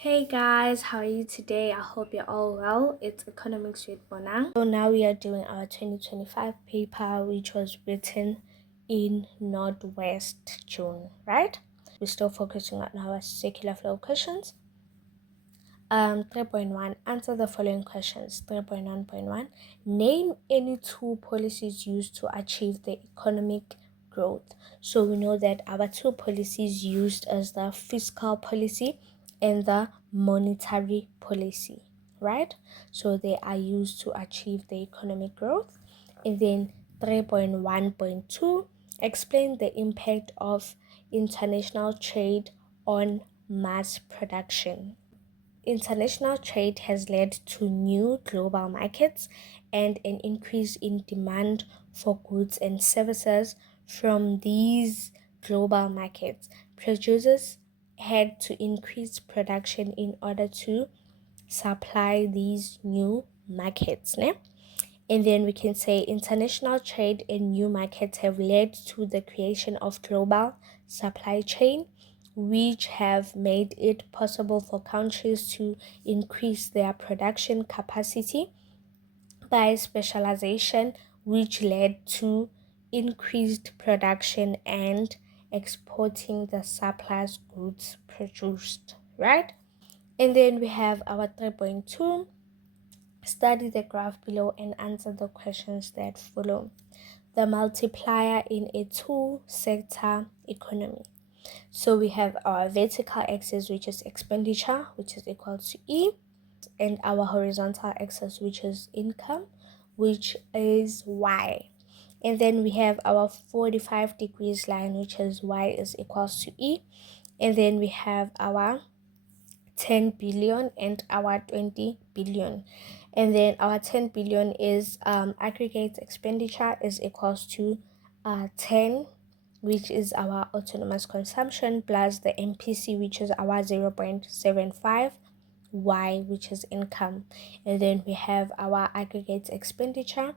Hey guys, how are you today? I hope you're all well. It's Economics with Bona. So now we are doing our 2025 paper, which was written in Northwest June, right? We're still focusing on our circular flow questions. 3.1, answer the following questions. 3.1.1, name any two policies used to achieve the economic growth. So we know that our two policies used as the fiscal policy and the monetary policy, right? So they are used to achieve the economic growth. And then 3.1.2, explain the impact of international trade on mass production. International trade has led to new global markets and an increase in demand for goods and services from these global markets. Producers had to increase production in order to supply these new markets. Ne? And then we can say international trade and new markets have led to the creation of global supply chain, which have made it possible for countries to increase their production capacity by specialization, which led to increased production and exporting the surplus goods produced, right? And then we have our 3.2. Study the graph below and answer the questions that follow. The multiplier in a two-sector economy. So we have our vertical axis, which is expenditure, which is equal to E, and our horizontal axis, which is income, which is Y. And then we have our 45 degrees line, which is Y is equals to E. And then we have our 10 billion and our 20 billion. And then our 10 billion is aggregate expenditure is equals to 10, which is our autonomous consumption, plus the MPC, which is our 0.75, Y, which is income. And then we have our aggregate expenditure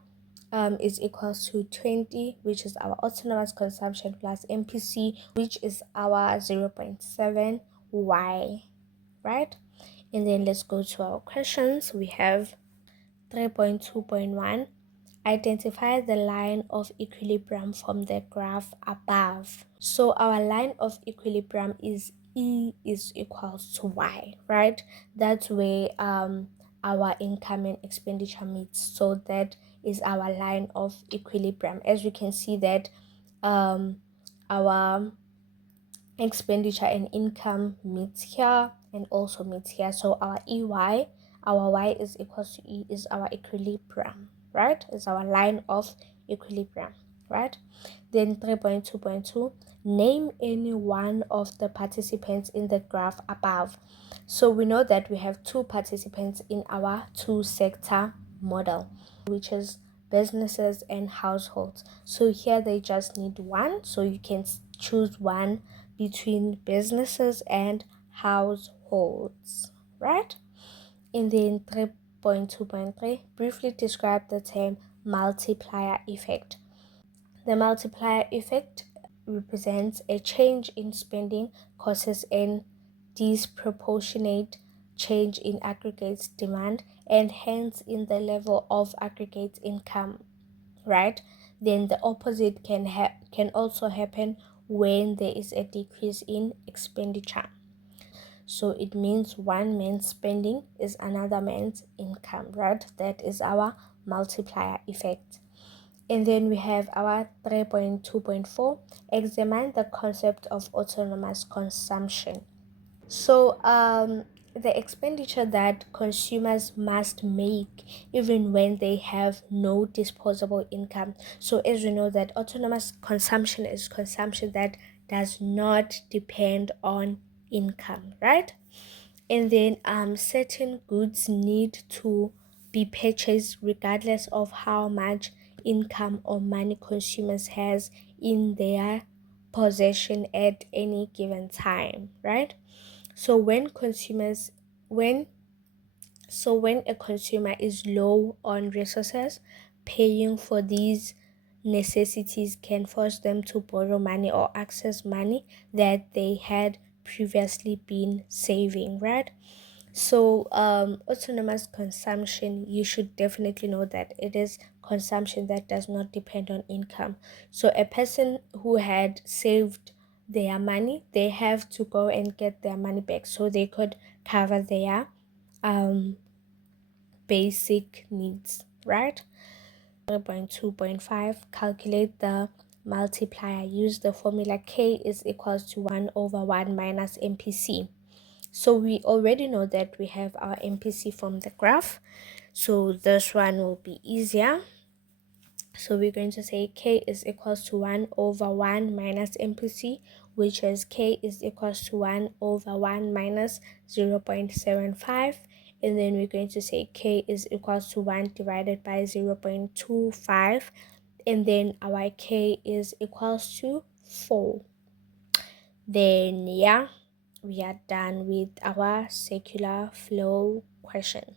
is equals to 20, which is our autonomous consumption, plus MPC, which is our 0.7, Y, right? And then let's go to our questions. We have 3.2.1, identify the line of equilibrium from the graph above. So our line of equilibrium is E is equals to Y, right? That's where our income and expenditure meets. So that is our line of equilibrium. As you can see that our expenditure and income meets here and also meets here. So our EY, our Y is equals to E is our equilibrium, right? It's our line of equilibrium, right? Then 3.2.2, name any one of the participants in the graph above. So we know that we have two participants in our two-sector model, which is businesses and households. So here they just need one, so you can choose one between businesses and households, right? And then 3.2.3, briefly describe the term multiplier effect. The multiplier effect represents a change in spending causes an disproportionate change in aggregate demand and hence in the level of aggregate income, right? Then the opposite can also happen when there is a decrease in expenditure. So it means one man's spending is another man's income, right? That is our multiplier effect. And then we have our 3.2.4, examine the concept of autonomous consumption. So the expenditure that consumers must make even when they have no disposable income. So as we know that autonomous consumption is consumption that does not depend on income, right? And then certain goods need to be purchased regardless of how much income or money consumers has in their possession at any given time, right? So when when a consumer is low on resources, paying for these necessities can force them to borrow money or access money that they had previously been saving, right? So, autonomous consumption, you should definitely know that it is consumption that does not depend on income. So, a person who had saved their money, they have to go and get their money back so they could cover their um basic needs, right? 2.5, calculate the multiplier. Use the formula K is equals to 1 over 1 minus MPC. So we already know that we have our MPC from the graph. So this one will be easier. So we're going to say K is equals to 1 over 1 minus MPC, which is K is equals to 1 over 1 minus 0.75. And then we're going to say K is equals to 1 divided by 0.25. And then our K is equals to 4. Then, yeah, we are done with our circular flow question.